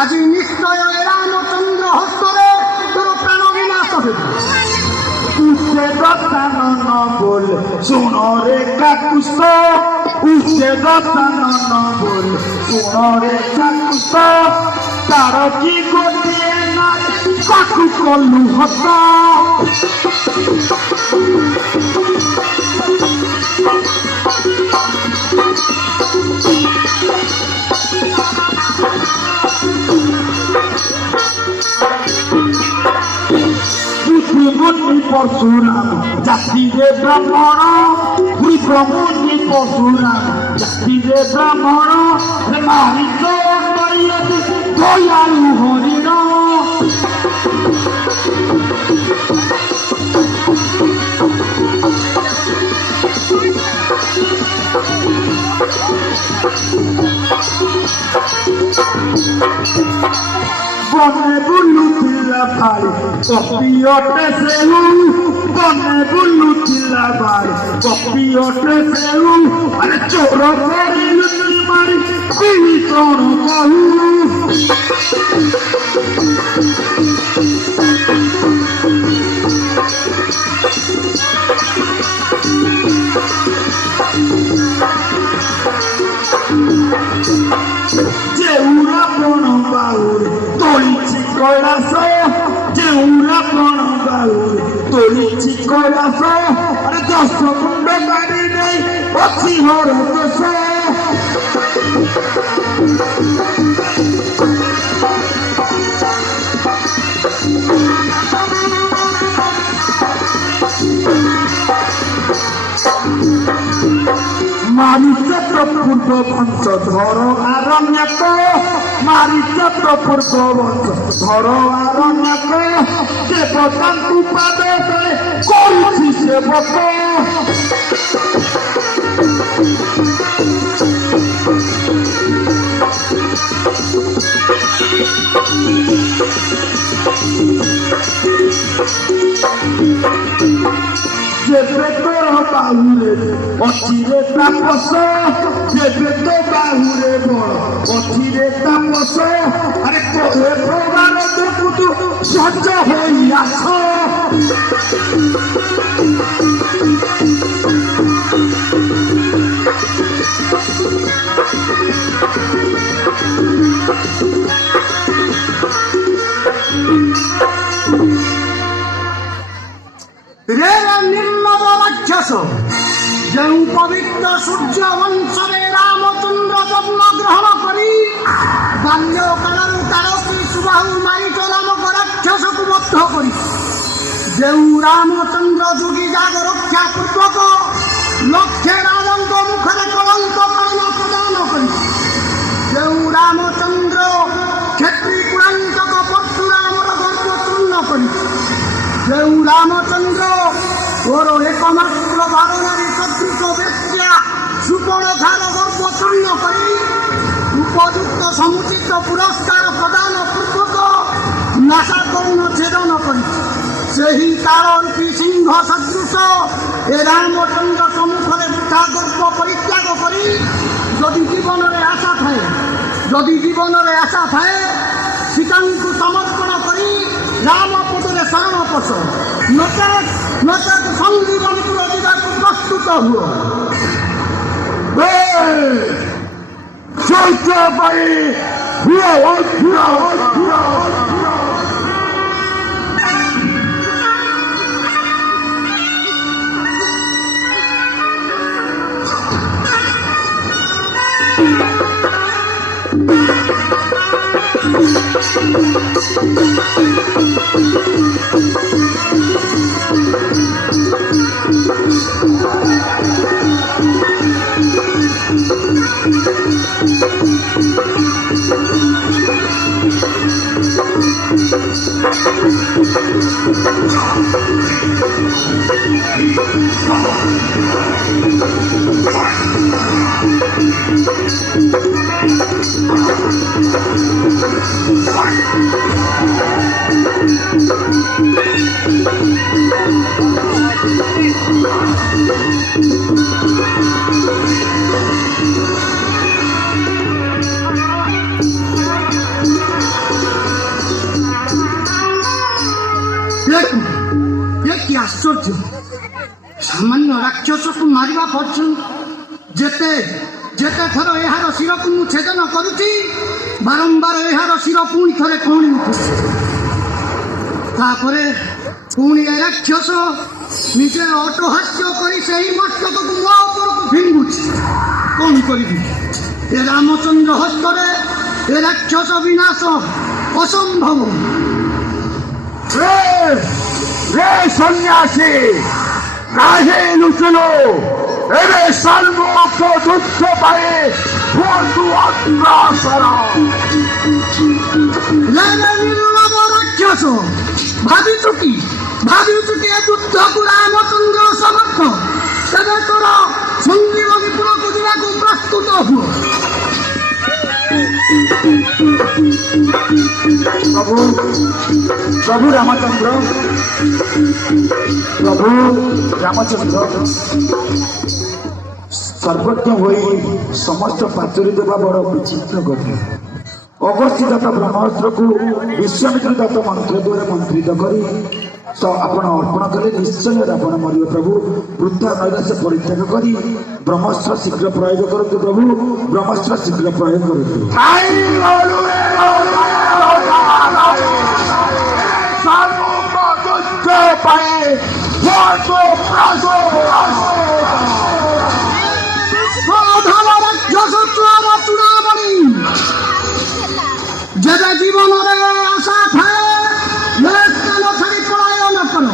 আজি নিশ্চয় রামচন্দ্র হস্তরে তোর প্রাণ বিনাশ হবে। উঠে দত্তানন বল শুন রে কাকুস, উঠে দত্তানন বল শুন রে কাকুস, তার কি গোটিয়ে না কাকু কলু হত। মুনি পরশুরাম জাতিরে ব্রাহ্মণ, মুনি পরশুরাম জাতিরে ব্রাহ্মণ, মারিত দয়ালু হরিণ। বনে বুলুতিলা ভাই কপিয়টে সেউ, বনে বুলুতিলা ভাই কপিয়টে সেউ, আরে চোর করে লুটি মারি কুড়ি তোর বহু। যেউরা বন বাউরে তলিছি কৈলাস, যেউরা বন বাউরে তলিছি কৈলাস, আরে 10 কুণ্ড গাড়ি নেই অছি হর দেশ। মারিচে প্রপূর্ব বংশ ধর আরণ্যক, মারিচে প্রপূর্ব বংশ ধর আরণ্যক, দেবতাଙ୍କୁ পাবে କରୁଛି সেবক। যেবে তোর বাহুরে অচিরে তাপস, যেবে তো বাহুরে বড় অচিরে তাপস, আরে তোরে প্রগার দেখুতু সহ্য হইয়াছ। রে নির্মল রাক্ষস, ଯେଉଁ ପବିତ୍ର ସୂର୍ଯ୍ୟ ବଂଶରେ ରାମଚନ୍ଦ୍ର ଜନ୍ମଗ୍ରହଣ କରି ବାଲ୍ୟକାଳରୁ ତାରକୀ ସୁବାହୁ ମାରିଚ ନାମକ ରାକ୍ଷସକୁ ବଦ୍ଧ କରି, ଯେଉଁ ରାମଚନ୍ଦ୍ର ଯୋଗୀ ଯାଗ ରକ୍ଷା ପୂର୍ବକ ଲକ୍ଷେ ରାମଙ୍କ ମୁଖରେ କଳଙ୍କ ପାଳନ ପ୍ରଦାନ କରି, ଯେଉଁ ରାମଚନ୍ଦ୍ର କ୍ଷେତ୍ରୀ କୁଳାନ୍ତକ ପରଶୁରାମର ଗର୍ବ ଚୂର୍ଣ୍ଣ କରି, ଯେଉଁ ରାମଚନ୍ଦ୍ର তোর একমাত্র বারণারী সদৃশ বেশ্যা সুপর্ণখার গর্ব চূর্ণ করে উপযুক্ত সমুচিত পুরস্কার প্রদান পূর্বক নাসাকর্ণ ছেদন করে, ସେହି ତାରରୂପୀ ସିଂହ ସଦୃଶ ଏ ରାମଚନ୍ଦ୍ର ସମ୍ମୁଖରେ ବୃଥା ଗର୍ବ ପରିତ୍ୟାଗ କରି ଯଦି ଜୀବନରେ ଆଶା ଥାଏ ସୀତାଙ୍କୁ ସମର୍ପଣ କରି ରାମ ପଦରେ ଶରଣ ପଶ, ନଚେତ୍ ସଙ୍ଗୀବନପୁର ଯିବାକୁ ପ୍ରସ୍ତୁତ ହୁଅ। Joy, কি আশ্চর্য, সামান্য রাক্ষসକୁ ମାରିବା ପର୍ଯ୍ୟନ୍ତ ଯେତେ ଯେତେ ଥର ଏହାର ଶିରକୁ ମୁଁ ଛେଦନ କରୁଛି, ବାରମ୍ବାର ଏହାର ଶିର ପୁଣି ଥରେ କଣି ଉଠୁଛି। ତାପରେ ପୁଣି ଏ ରାକ୍ଷସ ନିଜେ ଅଟହାସ୍ୟ କରି ସେହି ମସ୍ତକକୁ ମୋ ଉପରକୁ ଫିଙ୍ଗୁଛି। କ'ଣ କରିବି? ଏ ରାମଚନ୍ଦ୍ର ହସ୍ତରେ ଏ ରାକ୍ଷସ ବିନାଶ ଅସମ୍ଭବ। রে সন্ন্যাসী, কাহে লুচলো, এবে সন্মুখ যুদ্ধ পায়ে বন্ধু অগ্রসর। রাক্ষস ভাবিଛୁ কি ଏ ଯୁଦ୍ଧକୁ ରାମଚନ୍ଦ୍ର ସମର୍ଥ? ତେବେ ତୋର ସଙ୍ଗୀବନୀପୁରକୁ ଯିବାକୁ ପ୍ରସ୍ତୁତ ହୁଅ। প্রভু প্রভু রামচন্দ্র, প্রভু রামচন্দ্র সর্বজ্ঞ হয়ে সমস্ত পাচুরি দেবা বড় বিচিত্র কথা। অগস্ত্যদত্ত ব্রহ্মাস্ত্রକୁ ବିଶ୍ୱାମିତ୍ର ଦତ୍ତ ମନ୍ତ୍ର ଦ୍ୱାରା ମନ୍ତ୍ରିତ କରି ଆପଣ ଅର୍ପଣ କଲେ ନିଶ୍ଚୟ ରାବଣ ମରିବ। ପ୍ରଭୁ ବୃଥା ନୈରାଶ୍ୟ ପରିତ୍ୟାଗ କରି ବ୍ରହ୍ମାସ୍ତ୍ର ଶୀଘ୍ର ପ୍ରୟୋଗ କରନ୍ତୁ। ପ୍ରଭୁ ବ୍ରହ୍ମାସ୍ତ୍ର ଶୀଘ୍ର ପ୍ରୟୋଗ କରନ୍ତୁ। যেটা জীবনের আশা থাকে স্থান ছাড়ি পলায়ন কর,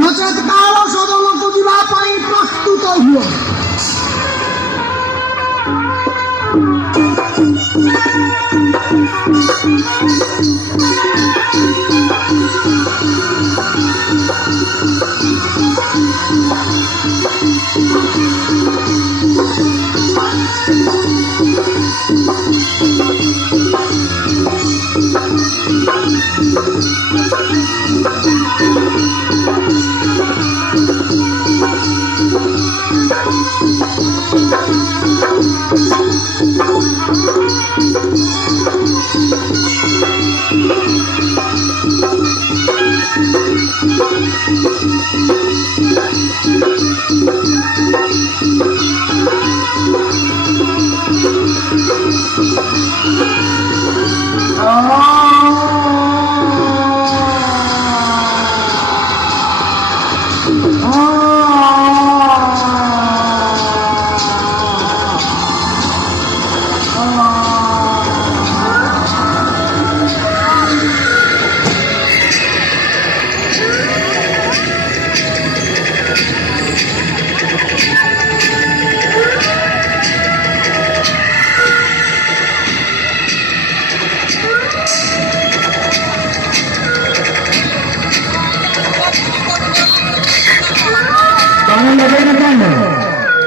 নচেত কাল সদনକୁ ଯିବା ପାଇଁ ପ୍ରସ୍ତୁତ ହୁଅ।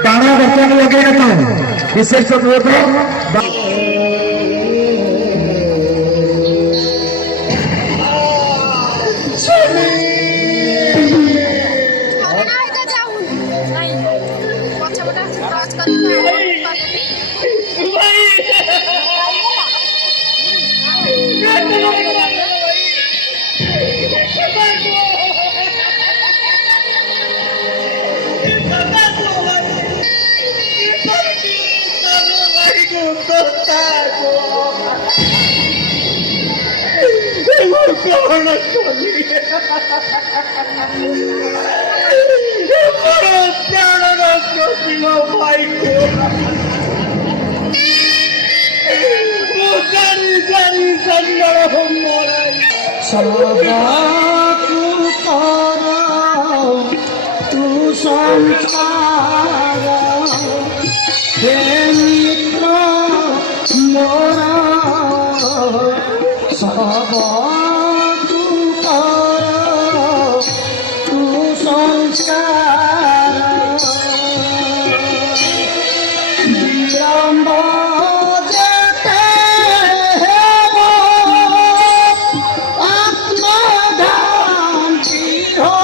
ताना बच्चा लगे रहता हूँ विशेष तो भाई को जाई संदर मोराई सबाकु कर तू संसार हे मित्र मोरा सबाकु कर तू संसार विलम्ब जेते हेब आत्मदान हो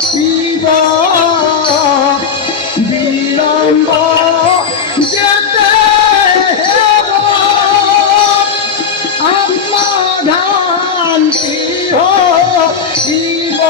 शिव विलम्ब जेते हेब आत्मदान हो शिव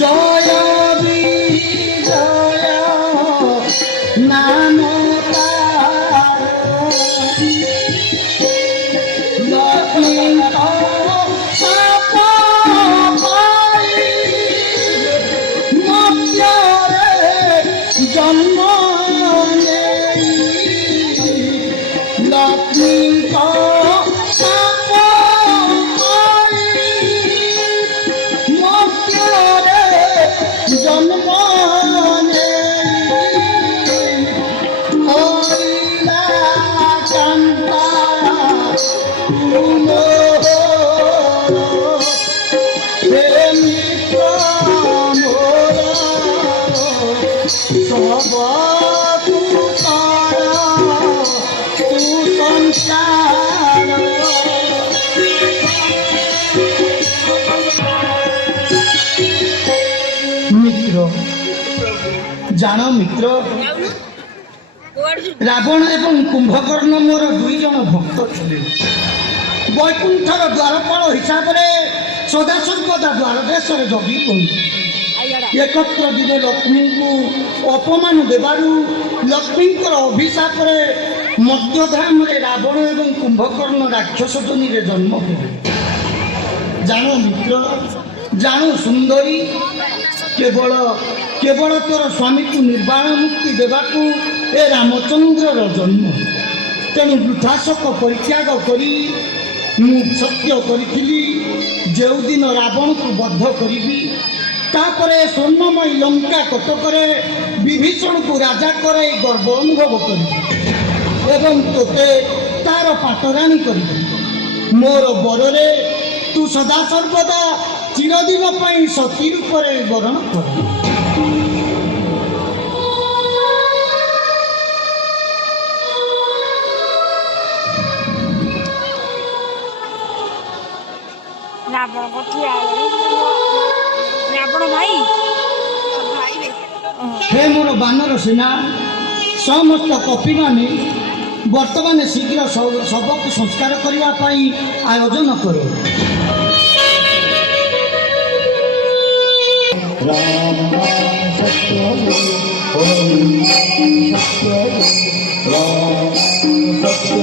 জয় বিজয় নাম লক্ষ্মী সাপ মধ্যরে জন্ম নেই লক্ষ্মী সাপ জন্ম হরিলা কান্তা মিত্র মোর সব তু সংসার মিত্র জানো মিত্র রাবণ এবং কুম্ভকর্ণ মোর দুই জন ভক্ত ଥିଲେ বৈকুণ্ঠর দ্বারপাଳ হিসাବରେ ସଦାସର୍ବଦା ଦ୍ୱାର ଦେଶରେ ଜଗି ରହନ୍ତି ଏକତ୍ର ଦିନେ ଲକ୍ଷ୍ମୀଙ୍କୁ ଅପମାନ ଦେବାରୁ ଲକ୍ଷ୍ମୀଙ୍କର ଅଭିଶାପରେ ମଧ୍ୟଧାମରେ ରାବଣ ଏବଂ କୁମ୍ଭକର୍ଣ୍ଣ ରାକ୍ଷସ ଯୋନିରେ ଜନ୍ମ ହେଲେ ଜାଣ ମିତ୍ର ଜାଣ ସୁନ୍ଦରୀ କେବଳ କେବଳ ତୋର ସ୍ୱାମୀକୁ ନିର୍ବାଣ ମୁକ୍ତି ଦେବାକୁ ଏ ରାମଚନ୍ଦ୍ରର ଜନ୍ମ ତେଣୁ ବୃଥାଶକ ପରିତ୍ୟାଗ କରି ମୁଁ ସତ୍ୟ କରିଥିଲି ଯେଉଁଦିନ ରାବଣକୁ ବଦ୍ଧ କରିବି ତାପରେ ସ୍ୱର୍ଣ୍ଣମୟୀ ଲଙ୍କା କଟକରେ ବିଭୀଷଣକୁ ରାଜା କରାଇ ଗର୍ବ ଅନୁଭବ କରିବି ଏବଂ ତୋତେ ତାର ପାଟରାଣୀ କରିବି ମୋର ବରରେ ତୁ ସଦାସର୍ବଦା ଚିରଦିନ ପାଇଁ ସତୀ ରୂପରେ ବରଣ କର ରାବଣ କଠିଆ ରାବଣ ଭାଇ ହେ ମୋର ବାନର ସେନା ସମସ୍ତ କପିମାନେ ବର୍ତ୍ତମାନ ଶୀଘ୍ର ଶବକୁ ସଂସ୍କାର କରିବା ପାଇଁ ଆୟୋଜନ କର राम सत्य ओम सत्य राम सत्य